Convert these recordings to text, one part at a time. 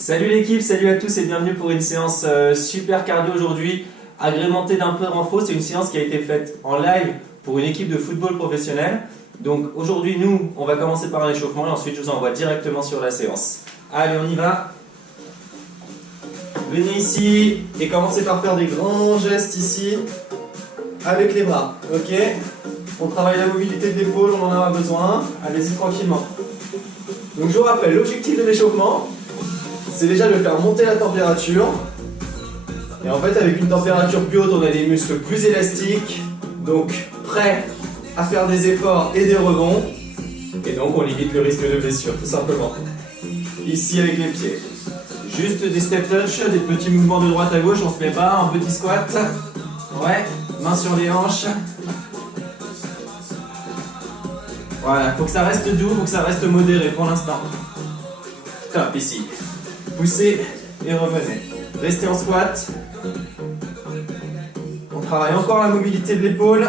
Salut l'équipe, salut à tous et bienvenue pour une séance super cardio aujourd'hui, agrémentée d'un peu de renfort. C'est une séance qui a été faite en live pour une équipe de football professionnel. Donc aujourd'hui, nous, on va commencer par un échauffement et ensuite je vous envoie directement sur la séance. Allez, on y va. Venez ici et commencez par faire des grands gestes ici avec les bras. Ok? On travaille la mobilité de l'épaule, on en a besoin. Allez-y tranquillement. Donc je vous rappelle, l'objectif de l'échauffement, c'est déjà de faire monter la température. Et en fait, avec une température plus haute, on a des muscles plus élastiques, donc prêts à faire des efforts et des rebonds. Et donc, on limite le risque de blessure, tout simplement. Ici, avec les pieds. Juste des step touch, des petits mouvements de droite à gauche, on se met pas, un petit squat. Ouais, main sur les hanches. Voilà, faut que ça reste doux, faut que ça reste modéré pour l'instant. Top, ici. Poussez et revenez. Restez en squat. On travaille encore la mobilité de l'épaule.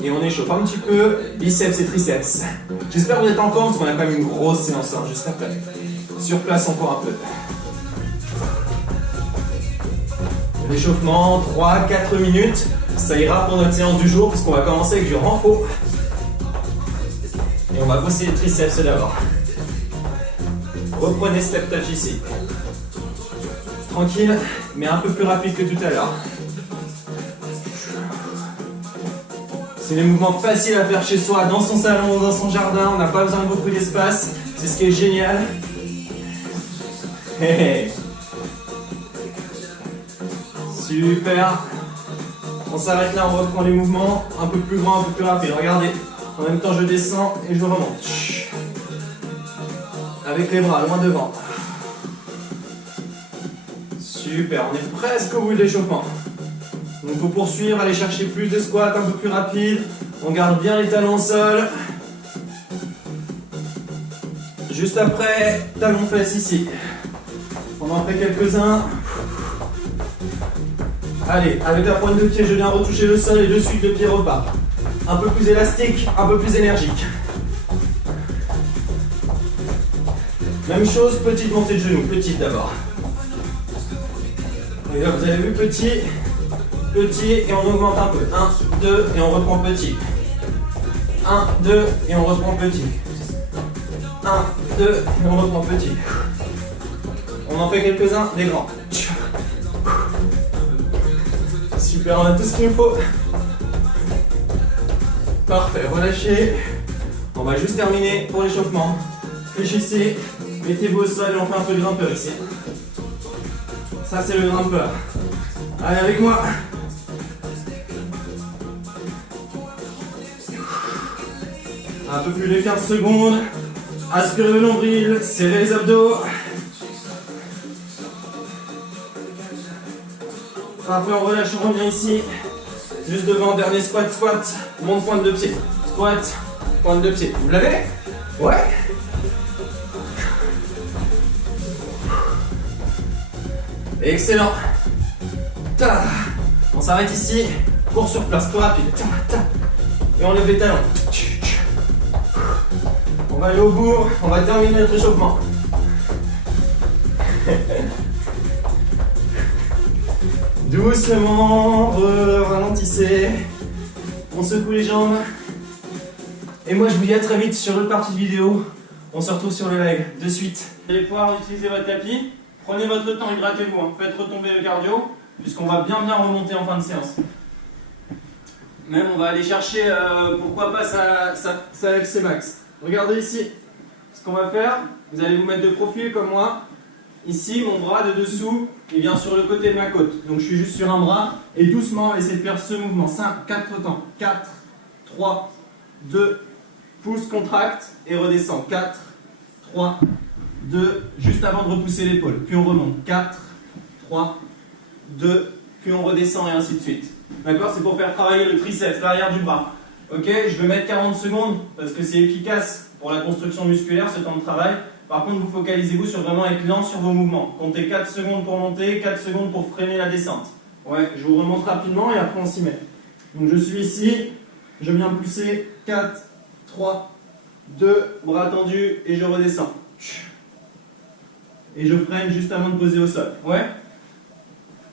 Et on échauffe un petit peu biceps et triceps. J'espère que vous êtes en forme parce qu'on a quand même une grosse séance juste après. Sur place encore un peu. L'échauffement, 3-4 minutes. Ça ira pour notre séance du jour puisqu'on va commencer avec du renfort. Et on va bosser les triceps d'abord. Reprenez step touch ici. Tranquille, mais un peu plus rapide que tout à l'heure. C'est des mouvements faciles à faire chez soi, dans son salon, dans son jardin. On n'a pas besoin de beaucoup d'espace. C'est ce qui est génial. Hey, hey. Super. On s'arrête là, on reprend les mouvements. Un peu plus grand, un peu plus rapide. Regardez. En même temps, je descends et je remonte. Avec les bras loin devant. Super, on est presque au bout de l'échauffement. Donc il faut poursuivre, aller chercher plus de squats, un peu plus rapide. On garde bien les talons au sol. Juste après, talons fesses ici. On en fait quelques-uns. Allez, avec la pointe de pied, je viens retoucher le sol et de suite le pied repart. Un peu plus élastique, un peu plus énergique. Même chose, petite montée de genoux, petite d'abord. Et là, vous avez vu, petit, et on augmente un peu. 1, 2, et on reprend petit. 1, 2, et on reprend petit. 1, 2, et on reprend petit. On en fait quelques-uns, des grands. Super, on a tout ce qu'il nous faut. Parfait, relâchez. On va juste terminer pour l'échauffement. Fléchissez, mettez-vous au sol et on fait un peu de grimpeur ici. Ça, c'est le grimpeur. Allez, avec moi. Un peu plus de 15 secondes. Aspirez le nombril, serrez les abdos. Parfait, on relâche, on revient ici. Juste devant, dernier squat, squat. Monte pointe de pied. Squat, pointe de pied. Vous l'avez? Ouais. Excellent. On s'arrête ici. Cours sur place, plus rapide. Et on lève les talons. On va aller au bout. On va terminer notre échauffement. Doucement, ralentissez. On secoue les jambes. Et moi je vous dis à très vite sur l'autre partie de vidéo. On se retrouve sur le live de suite. Vous allez pouvoir utiliser votre tapis. Prenez votre temps, hydratez-vous. Hein. Faites retomber le cardio, puisqu'on va bien remonter en fin de séance. Même on va aller chercher, pourquoi pas, sa FC max. Regardez ici. Ce qu'on va faire, vous allez vous mettre de profil comme moi. Ici, mon bras de dessous, il vient sur le côté de ma côte. Donc je suis juste sur un bras. Et doucement, on va essayer de faire ce mouvement. 5, 4 temps. 4, 3, 2, pousse, contracte et redescend. 4, 3, 2, juste avant de repousser l'épaule. Puis on remonte. 4, 3, 2, puis on redescend et ainsi de suite. D'accord? C'est pour faire travailler le triceps, l'arrière du bras. Ok? Je vais mettre 40 secondes parce que c'est efficace pour la construction musculaire, ce temps de travail. Par contre, vous focalisez-vous sur vraiment être lent sur vos mouvements. Comptez 4 secondes pour monter, 4 secondes pour freiner la descente. Ouais, je vous remonte rapidement et après on s'y met. Donc je suis ici, je viens pousser. 4, 3, 2, bras tendus et je redescends. et je freine juste avant de poser au sol. Ouais?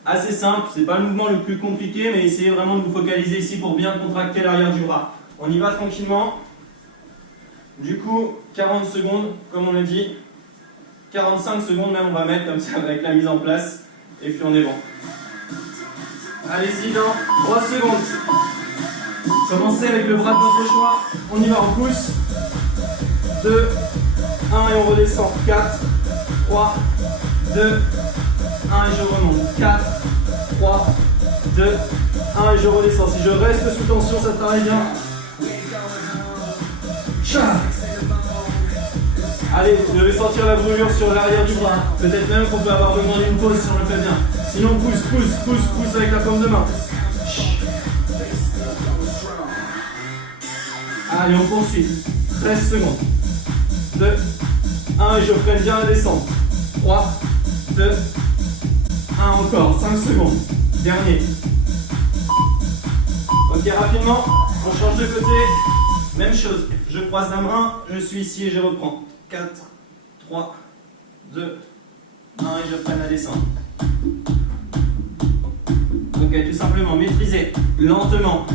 Assez simple, c'est pas le mouvement le plus compliqué, mais essayez vraiment de vous focaliser ici pour bien contracter l'arrière du bras. On y va tranquillement. Du coup, 40 secondes, comme on a dit. 45 secondes même, on va mettre comme ça avec la mise en place. Et puis on est bon. Allez-y dans 3 secondes. Commencez avec le bras de votre choix. On y va, on pousse. 2, 1 et on redescend. 4, 3, 2, 1 et je remonte. 4, 3, 2, 1 et je redescends. Si je reste sous tension, ça travaille bien. Allez, vous devez sentir la brûlure sur l'arrière du bras. Peut-être même qu'on peut avoir besoin d'une pause si on le fait bien. Sinon, pousse, pousse, pousse, pousse avec la paume de main. Allez, on poursuit. 13 secondes. 2, 1 et je freine bien la descente. 3, 2, 1 encore. 5 secondes. Dernier. Ok, rapidement, on change de côté. Même chose. Je croise la main, je suis ici et je reprends. 4, 3, 2, 1 et je freine la descente. Ok, tout simplement, maîtrisez lentement.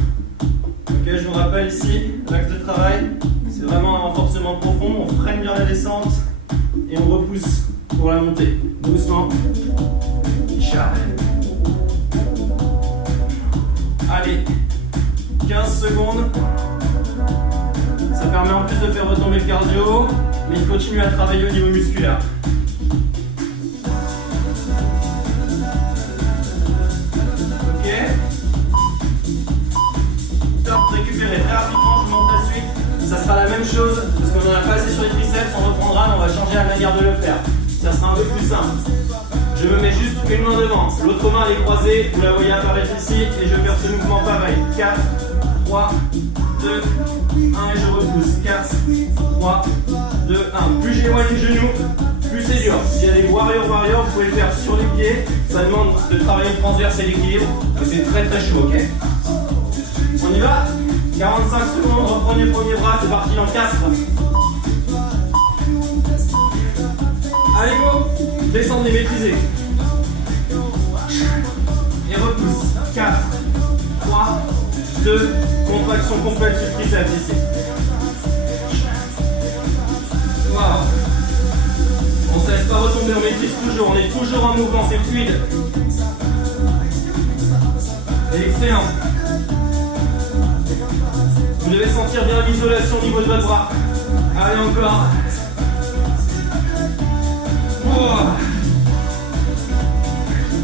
Ok, je vous rappelle ici, l'axe de travail, c'est vraiment un renforcement profond. On freine bien la descente et on repousse pour la montée. Doucement. Allez, 15 secondes. Ça permet en plus de faire retomber le cardio, mais il continue à travailler au niveau musculaire. Ok. Top, récupérez très rapidement, je vous montre la suite. Ça sera la même chose, parce qu'on en a pas assez sur les triceps, on reprendra, mais on va changer la manière de le faire. Ça sera un peu plus simple. Je me mets juste une main devant, l'autre main elle est croisée, vous la voyez apparaître ici, et je vais faire ce mouvement pareil. 4, 3, 2, 1 et je repousse. 4, 3, 2, 1. Plus j'éloigne le genou, plus c'est dur. S'il y a des warriors, vous pouvez le faire sur les pieds. Ça demande de travailler le transverse et l'équilibre, mais c'est très très chaud, ok? On y va? 45 secondes, reprenez le premier bras, c'est parti dans 4. Allez go! Descendez, maîtrisez. Et repousse. 4, 3, 2, contraction complète sur le triceps ici. Wow. On ne se laisse pas retomber, on maîtrise toujours, on est toujours en mouvement, c'est fluide. Excellent. Vous devez sentir bien l'isolation au niveau de votre bras. Allez encore. Wow.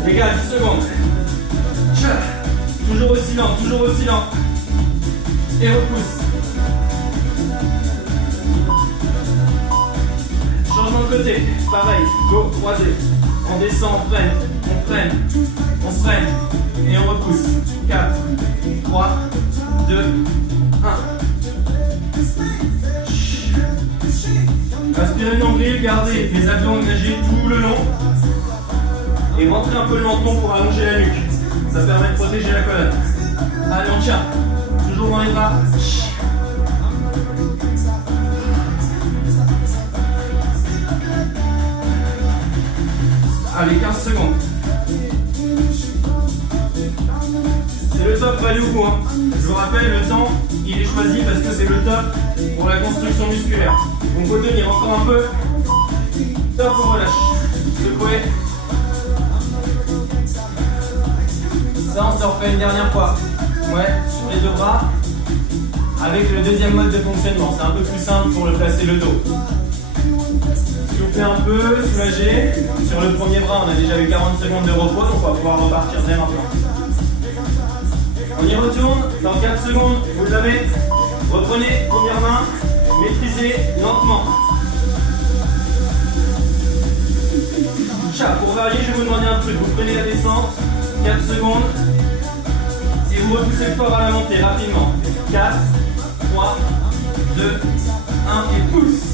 Les gars, 10 secondes. Toujours oscillant, toujours oscillant. Et repousse. Changement de côté. Pareil. Go, croisé. On descend, on freine. On freine. On se freine. Et on repousse. 4, 3, 2, 1. Aspirez le nombril, gardez les abdos engagés tout le long. Et rentrez un peu le menton pour allonger la nuque. Ça permet de protéger la colonne. Allez, on tient. Toujours dans les bras. Allez, 15 secondes. C'est le top value ou hein. Je vous rappelle, le temps, il est choisi parce que c'est le top pour la construction musculaire. Donc, faut tenir encore un peu. Top, on relâche. Secouez. Ça, on se refait une dernière fois. Ouais, sur les deux bras. Avec le deuxième mode de fonctionnement. C'est un peu plus simple pour le placer le dos. Soufflez un peu, soulagez. Sur le premier bras, on a déjà eu 40 secondes de repos, donc on va pouvoir repartir dès maintenant. On y retourne. Dans 4 secondes, vous l'avez. Reprenez, première main. Maîtrisez lentement. Pour varier, je vais vous demander un truc. Vous prenez la descente. 4 secondes. Et vous repoussez le corps à la montée rapidement. 4, 3, 2, 1 et pousse.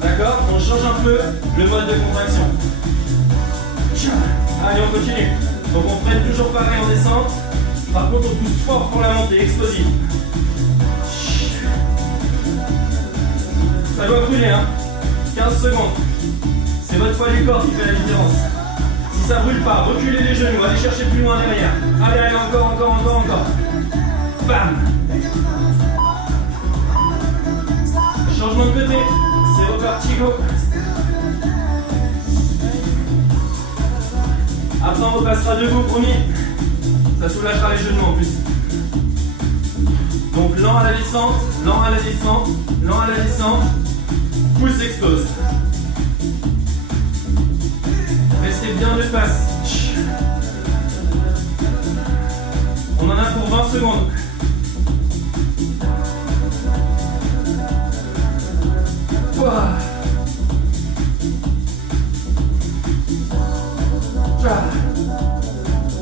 D'accord? On change un peu le mode de contraction. Allez, on continue. Donc on freine toujours pareil en descente. Par contre, on pousse fort pour la montée, explosive. Ça doit brûler, hein? 15 secondes. C'est votre poids du corps qui fait la différence. Si ça brûle pas, reculez les genoux, allez chercher plus loin derrière. Allez, allez, encore. Bam. Changement de côté, c'est reparti, go. Après on repassera debout, promis. Ça soulagera les genoux en plus. Donc lent à la descente, lent à la descente, lent à la descente. Pouce explose. Restez bien de face. On en a pour 20 secondes. Ouah.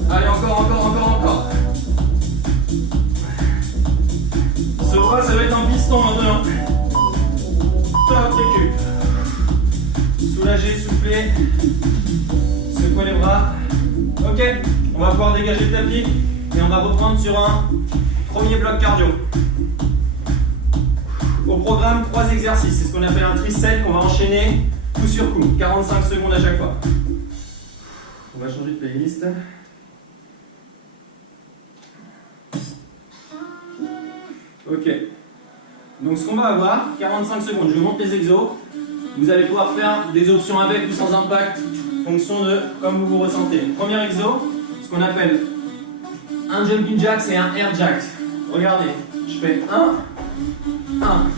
Allez, encore. Ce bras, ça va être un piston maintenant. Top, récup. Soulagez, soufflez. Secouez les bras. Ok, on va pouvoir dégager le tapis et on va reprendre sur un premier bloc cardio. Au programme, 3 exercices. C'est ce qu'on appelle un tri-set qu'on va enchaîner coup sur coup. 45 secondes à chaque fois. On va changer de playlist. Ok. Donc ce qu'on va avoir, 45 secondes. Je vous montre les exos. Vous allez pouvoir faire des options avec ou sans impact, en fonction de comme vous vous ressentez. Premier exo, ce qu'on appelle un jumping jacks et un air jacks. Regardez, je fais 1, 1.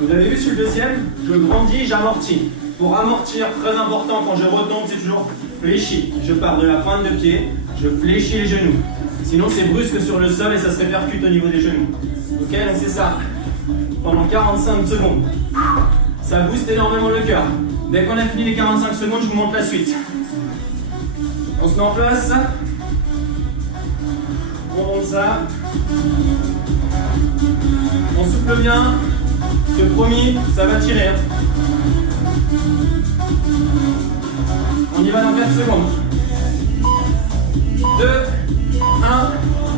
Vous avez vu sur le deuxième, je grandis, j'amortis. Pour amortir, très important, quand je retombe, c'est toujours fléchi. Je pars de la pointe de pied, je fléchis les genoux. Sinon, c'est brusque sur le sol et ça se répercute au niveau des genoux. Ok, donc c'est ça. Pendant 45 secondes. Ça booste énormément le cœur. Dès qu'on a fini les 45 secondes, je vous montre la suite. On se met en place. On monte ça. On souffle bien. C'est promis, ça va tirer. On y va dans 4 secondes. 2, 1,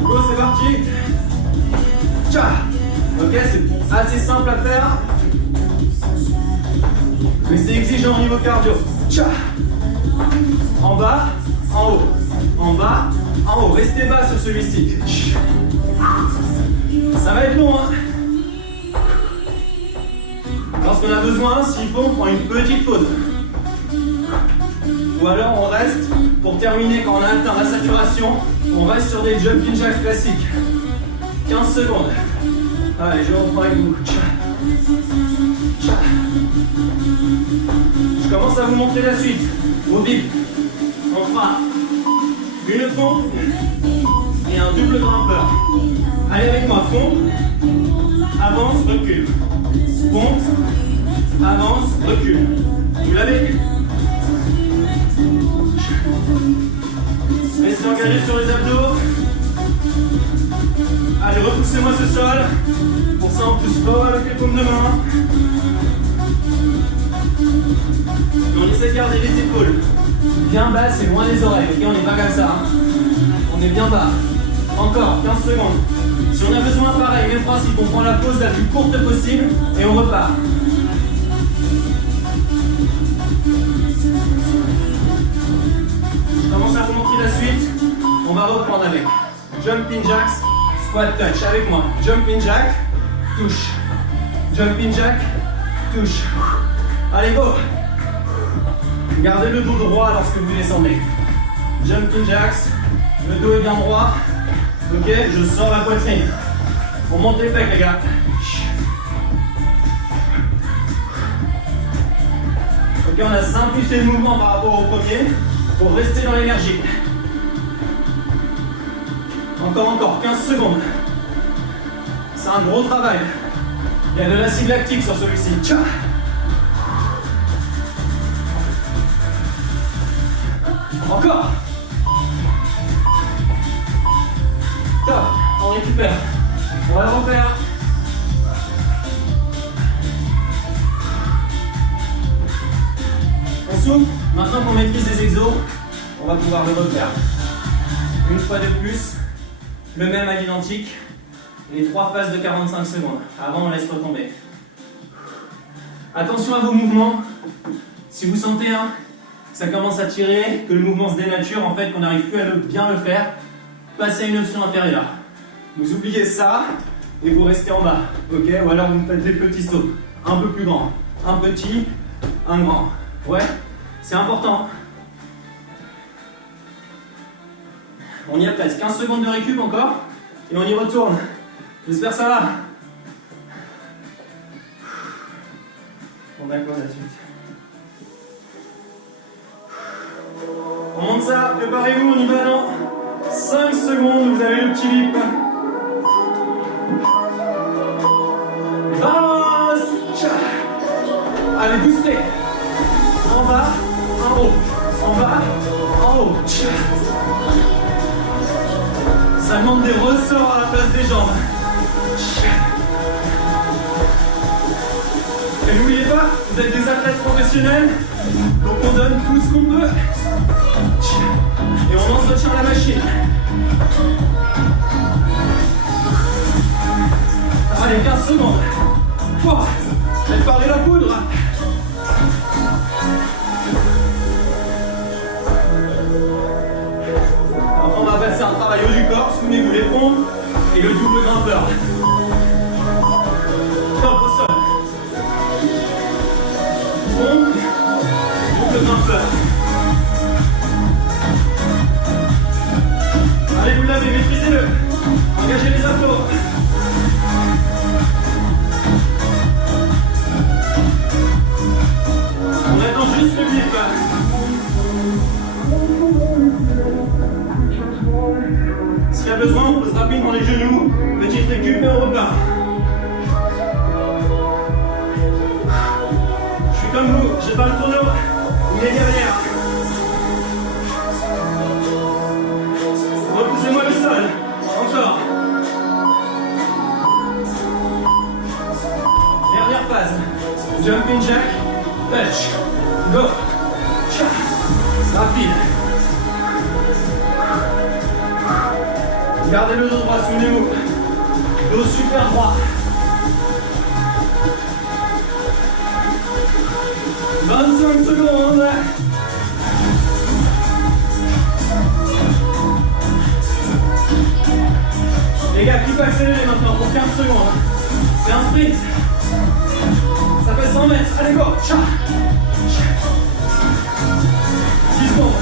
go, c'est parti. Tcha. Ok, c'est assez simple à faire. Mais c'est exigeant au niveau cardio. Tcha. En bas, en haut. En bas, en haut. Restez bas sur celui-ci. Ça va être long, hein. Lorsqu'on a besoin, s'il faut, on prend une petite pause. Ou alors on reste, pour terminer, quand on a atteint la saturation, on reste sur des jumping jacks classiques. 15 secondes. Allez, je reprends avec vous. Je commence à vous montrer la suite. Au bip. On fera une pompe et un double grimpeur. Allez avec moi, pompe, avance, recule. Pompe, avance, recule. Vous l'avez? Restez engagé sur les abdos. Allez, repoussez-moi ce sol. Pour ça, on pousse fort avec les paumes de main. Et on essaie de garder les épaules bien bas, c'est loin des oreilles. Ok, on n'est pas comme ça. Hein. On est bien bas. Encore 15 secondes. Si on a besoin, pareil, même principe, on prend la pause la plus courte possible et on repart. Je commence à vous montrer la suite. On va reprendre avec jumping jacks, squat touch. Avec moi. Jumping jack, touche. Jumping jack, touche. Allez, go. Gardez le dos droit lorsque vous descendez. Jumping jacks, le dos est bien droit. Ok, je sors la poitrine. On monte les pecs, les gars. Ok, on a simplifié le mouvement par rapport au premier pour rester dans l'énergie. Encore, 15 secondes. C'est un gros travail. Il y a de l'acide lactique sur celui-ci. Tcha. Encore. Top, on récupère. On va le refaire. On souffle. Maintenant qu'on maîtrise les exos, on va pouvoir le refaire. Une fois de plus, le même à l'identique. Les 3 phases de 45 secondes. Avant, on laisse retomber. Attention à vos mouvements. Si vous sentez que ça commence à tirer, que le mouvement se dénature, en fait, qu'on n'arrive plus à bien le faire, passez à une option inférieure. Vous oubliez ça et vous restez en bas. Ok? Ou alors vous faites des petits sauts. Un peu plus grands. Un petit, un grand. Ouais? C'est important. On y a presque 15 secondes de récup encore. Et on y retourne. J'espère que ça va. On a quoi la suite? On monte ça, préparez-vous, on y va dans 5 secondes, vous avez le petit bip. Balance. Allez, boostez. En bas, en haut. En bas, en haut. Ça demande des ressorts à la place des jambes. Et n'oubliez pas, vous êtes des athlètes professionnels, donc on donne tout ce qu'on peut. Et on entretient la machine. Allez, 15 secondes. Faites parler la poudre. Enfin, on va passer un travail haut du corps. Souvenez-vous les pompes et le double grimpeur. Top au sol. Pompe, double grimpeur. Allez, vous l'avez, maîtrisez-le. Engagez les abdos. On attend juste le bip. S'il y a besoin, on pose rapidement les genoux. Petite récup et on repart. Je suis comme vous, j'ai pas le chrono. Il est derrière. Repoussez-moi le sol. Encore. Dernière phase. Jumping jack. Touch. Go. Rapide. Gardez le dos droit, souvenez-vous. Dos super droit. 25 secondes. Les gars, qui peut accélérer maintenant pour 15 secondes? C'est un sprint. Ça fait 100 mètres. Allez, go. 10 secondes.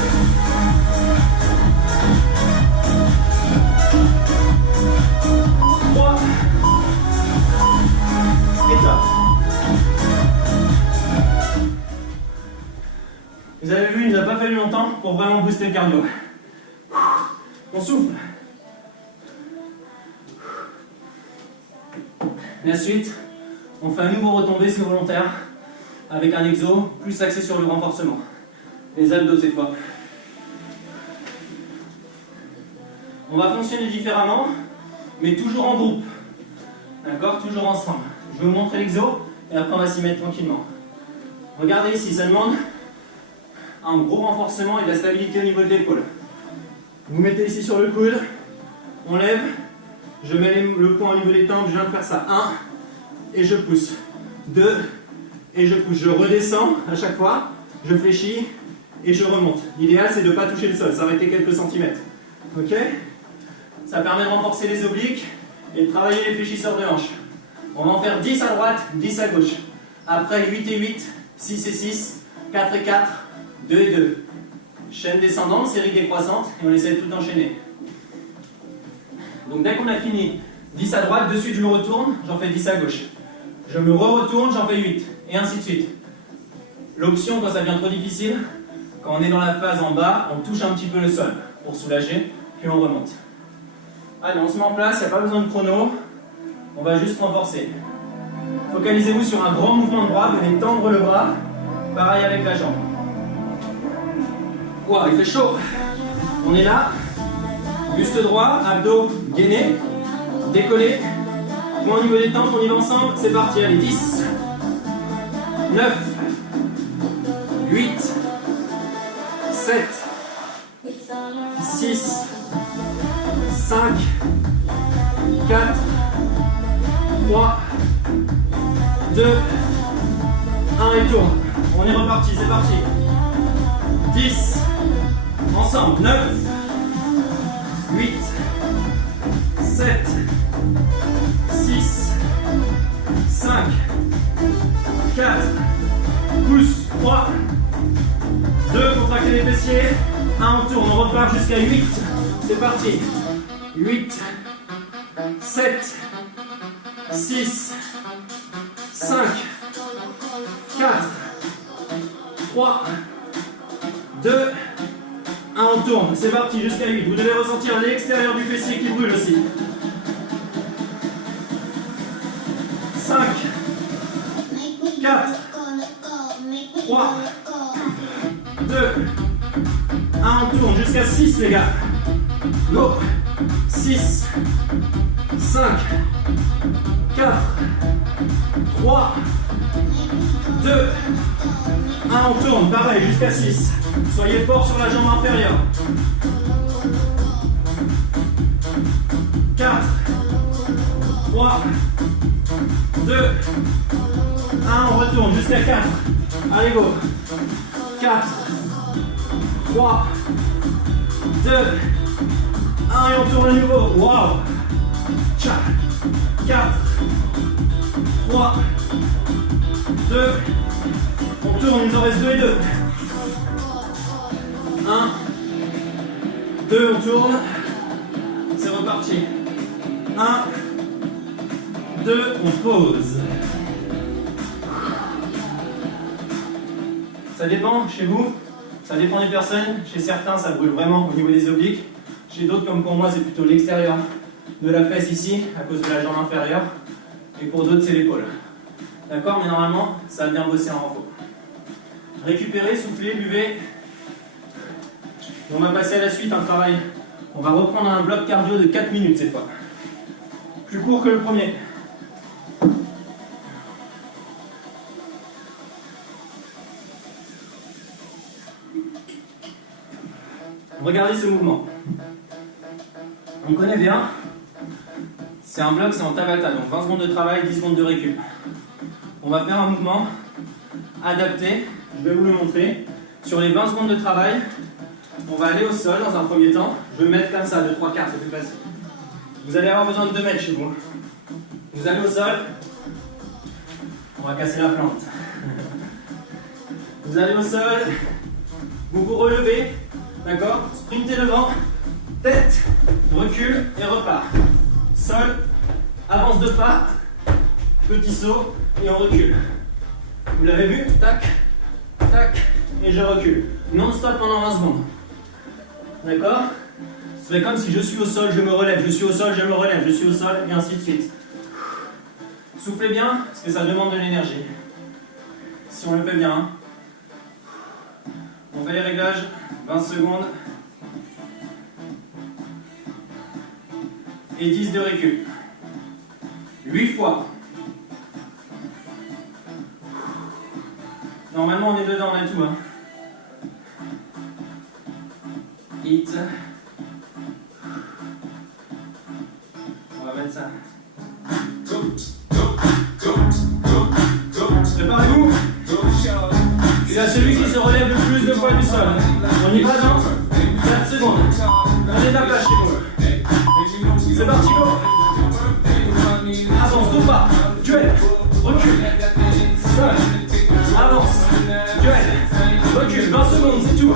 Vous avez vu, il nous a pas fallu longtemps pour vraiment booster le cardio. On souffle. La suite, on fait un nouveau retombé, c'est volontaire, avec un exo plus axé sur le renforcement. Les abdos cette fois. On va fonctionner différemment, mais toujours en groupe. D'accord? Toujours ensemble. Je vais vous montrer l'exo et après on va s'y mettre tranquillement. Regardez ici, ça demande un gros renforcement et de la stabilité au niveau de l'épaule. Vous mettez ici sur le coude, on lève, je mets le poing au niveau des tempes, je viens de faire ça. 1 et je pousse. 2 et je pousse. Je redescends à chaque fois, je fléchis et je remonte. L'idéal c'est de ne pas toucher le sol, s'arrêter quelques centimètres. Ok? Ça permet de renforcer les obliques et de travailler les fléchisseurs de hanches. On va en faire 10 à droite, 10 à gauche. Après 8 et 8, 6 et 6, 4 et 4, 2 et 2. Chaîne descendante, série décroissante, et on essaie de tout enchaîner. Donc dès qu'on a fini 10 à droite, de suite je me retourne, j'en fais 10 à gauche. Je me re-retourne, j'en fais 8, et ainsi de suite. L'option, quand ça devient trop difficile, quand on est dans la phase en bas, on touche un petit peu le sol pour soulager, puis on remonte. Allez, on se met en place, il n'y a pas besoin de chrono, on va juste renforcer. Focalisez-vous sur un grand mouvement de bras, venez tendre le bras, pareil avec la jambe. Wow, il fait chaud. On est là, buste droit, abdos gainés, décollé, point au niveau des tempes, on y va ensemble, c'est parti, allez, 10, 9, 8, 7, 6, 5, 4, 3, 2, est reparti, c'est parti. 10. Ensemble. 9. 8. 7. 6. 5. 4. Pousse. 3. 2. Contractez les fessiers. 1. On tourne. On repart jusqu'à 8. C'est parti. 8. 7. 6. 5. 4. 3. 2. 1. On tourne. C'est parti jusqu'à 8. Vous devez ressentir l'extérieur du fessier qui brûle aussi. 5. 4. 3. 2. 1. On tourne jusqu'à 6 les gars. Go. 6. 5. 4. 3. 2. 1. On tourne. Pareil jusqu'à 6. Soyez fort sur la jambe inférieure. 4. 3. 2. 1. On retourne jusqu'à 4. Allez go. 4. 3. 2. 1 et on tourne à nouveau. Wow. 4. 3. 2. On tourne, il nous en reste 2 et 2. 1. 2, on tourne. C'est reparti. 1. 2, on pose. Ça dépend chez vous, ça dépend des personnes. Chez certains, ça brûle vraiment au niveau des obliques. Chez d'autres, comme pour moi, c'est plutôt l'extérieur de la fesse ici, à cause de la jambe inférieure. Et pour d'autres, c'est l'épaule. D'accord? Mais normalement, ça va bien bosser en repos. Récupérez, soufflez, buvez. Et on va passer à la suite, un travail. On va reprendre un bloc cardio de 4 minutes cette fois. Plus court que le premier. Regardez ce mouvement. On connaît bien. C'est un bloc, c'est en Tabata, donc 20 secondes de travail, 10 secondes de récup. On va faire un mouvement adapté, je vais vous le montrer. Sur les 20 secondes de travail, on va aller au sol dans un premier temps. Je vais me mettre comme ça, de 3/4, c'est plus facile. Vous allez avoir besoin de 2 mètres chez vous. Vous allez au sol, on va casser la plante. Vous allez au sol, vous vous relevez, d'accord? Sprintez devant, tête, recul et repart. Sol, avance de pas, petit saut et on recule. Vous l'avez vu? Tac, tac, et je recule. Non-stop pendant 20 secondes. D'accord? C'est comme si je suis au sol, je me relève, je suis au sol, je me relève, je suis au sol, et ainsi de suite. Soufflez bien, parce que ça demande de l'énergie. Si on le fait bien. Hein. On fait les réglages, 20 secondes. Et 10 de récup. 8 fois. Normalement, on est dedans, on a tout. Hein. Hit. On va mettre ça. Préparez-vous. C'est à celui qui se relève le plus de fois du sol. On y va dans 4 secondes. Prenez de la place chez vous. C'est parti, go. Avance, tombe pas. Duel. Recule. Sol. Avance. Duel. Recule. 20 secondes, c'est tout.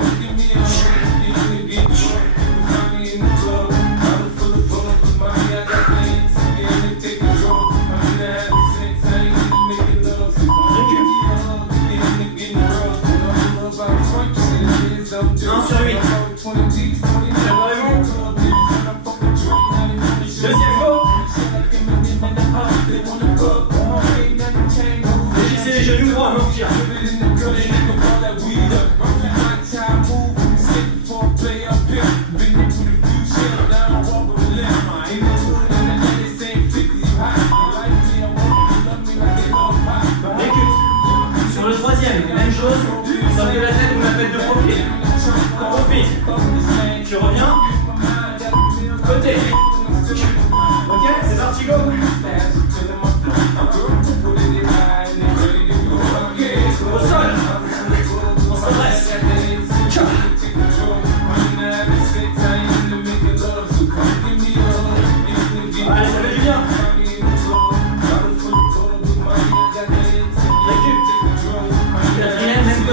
Sauf que la tête, vous la faites de profil. Profil. Je reviens. Côté. Ok, c'est parti, go. Au sol.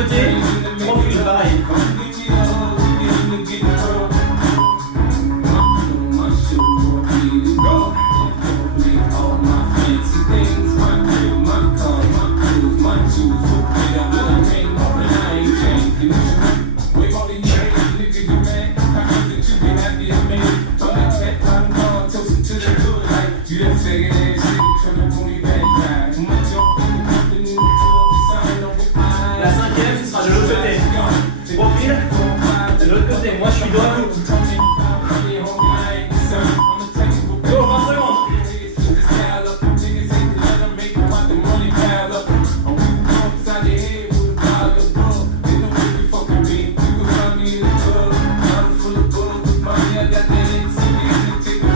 côté, profil, pareil. La cinquième, ce sera de l'autre côté. Profil, de l'autre côté. Moi, je suis dos à dos. Go, 20 secondes.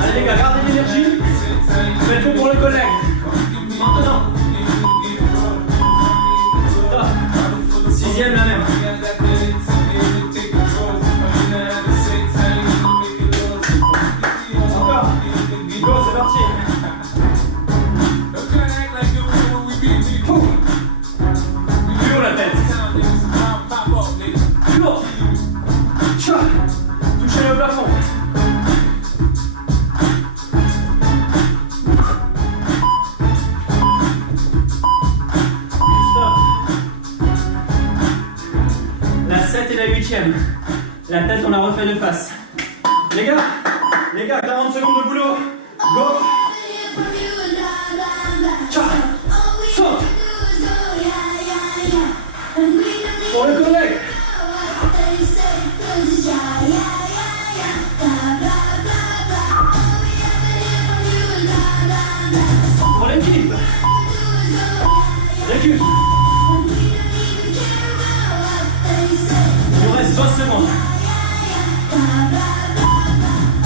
Allez les gars, gardez l'énergie. Faites tout pour le collègue. Maintenant. Sixième, la même. Encore. Go, c'est parti. Plus haut la tête. Plus haut. Touchez le plafond. La 7 et la 8e. La tête, on la refait de face. Les gars, 40 secondes de boulot. Go. Saute. Pour le collègue. Pour l'équipe. Recule. Il nous reste 20 secondes.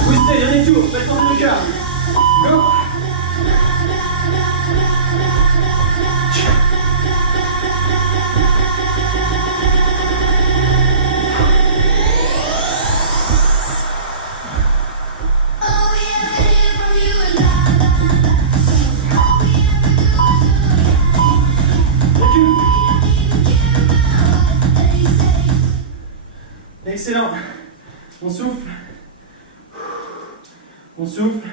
Boostez, dernier tour, faites tourner le cœur. Go. Excellent. On souffle. On souffle.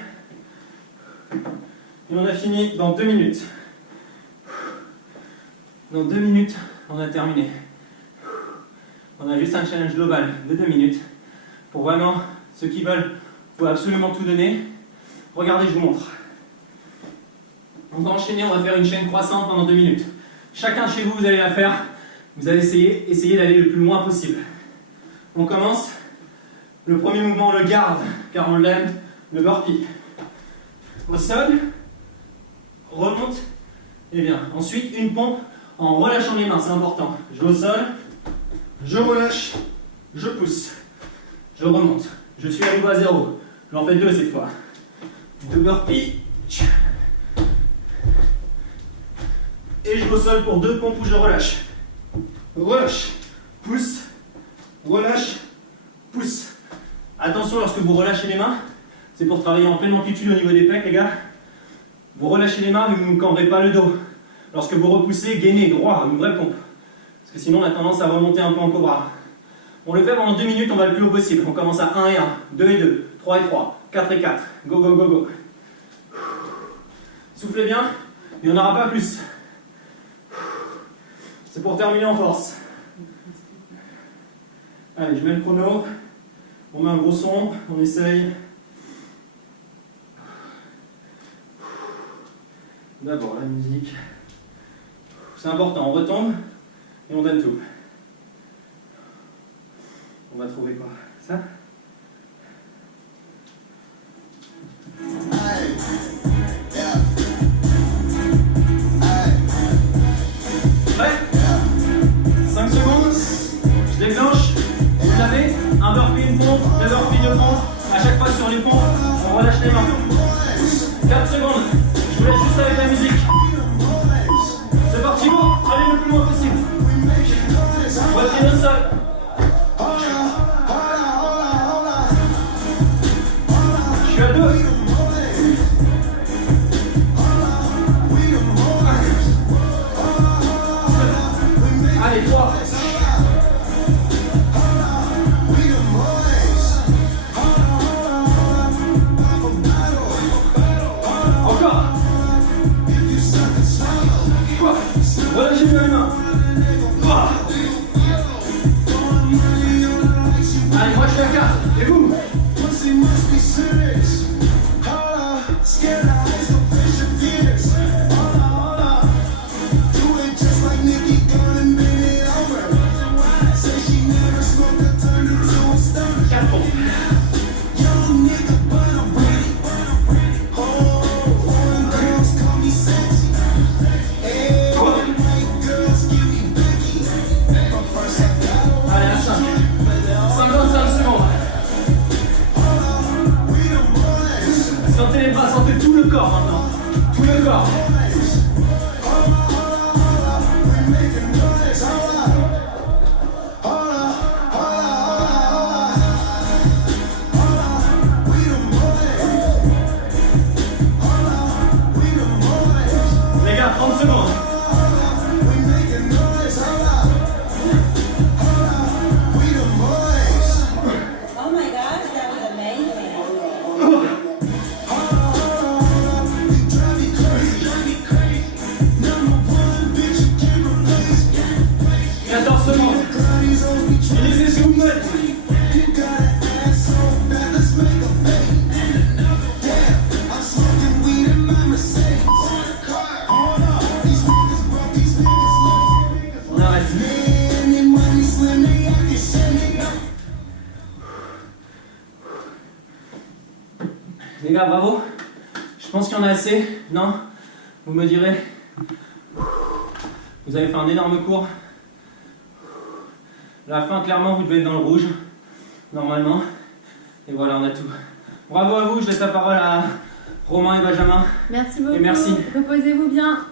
Et on a fini dans 2 minutes. Dans 2 minutes, on a terminé. On a juste un challenge global de 2 minutes. Pour vraiment, ceux qui veulent, faut absolument tout donner. Regardez, je vous montre. On va enchaîner, on va faire une chaîne croissante pendant 2 minutes. Chacun chez vous, vous allez la faire. Vous allez essayer d'aller le plus loin possible. On commence. Le premier mouvement, on le garde, car on l'aime, le burpee. Au sol, remonte, et bien. Ensuite, une pompe en relâchant les mains, c'est important. Je vais au sol, je relâche, je pousse, je remonte. Je suis à nouveau à 0. J'en fais 2 cette fois. 2 burpees. Et je vais au sol pour 2 pompes où je relâche. Relâche, pousse, relâche, pousse. Attention, lorsque vous relâchez les mains, c'est pour travailler en pleine amplitude au niveau des pecs, les gars. Vous relâchez les mains, mais vous ne cambrez pas le dos. Lorsque vous repoussez, gainez, droit, une vraie pompe. Parce que sinon, on a tendance à remonter un peu en cobra. On le fait pendant 2 minutes, on va le plus haut possible. On commence à 1 et 1, 2 et 2, 3 et 3, 4 et 4. Go, go, go, go. Soufflez bien, il n'y en aura pas plus. C'est pour terminer en force. Allez, je mets le chrono. On met un gros son, on essaye. D'abord la musique. C'est important, on retombe et on donne tout. On va trouver quoi? Ça? Prêt? 5 secondes. Je déclenche. Vous l'avez? Un burpee, une pompe, 2 burpees, 2 pompes. À chaque fois sur les pompes, on relâche les mains. 4 secondes. Je vous laisse juste avec la musique. C'est parti, go. Allez le plus loin possible. Poitrine au sol. Je suis à 2. Allez, 3. 4 pompes. Allez, à 5. 55 secondes. Sentez les bras, sentez tout le corps maintenant. Tout le corps. Les gars, 30 secondes. Oh my gosh, that was amazing. Laissez ce que vous faites. On arrête. Les gars, bravo. Je pense qu'il y en a assez. Non? Vous me direz. Vous avez fait un énorme cours. La fin, clairement, vous devez être dans le rouge, normalement. Et voilà, on a tout. Bravo à vous, je laisse la parole à Romain et Benjamin. Merci beaucoup. Et merci. Reposez-vous bien.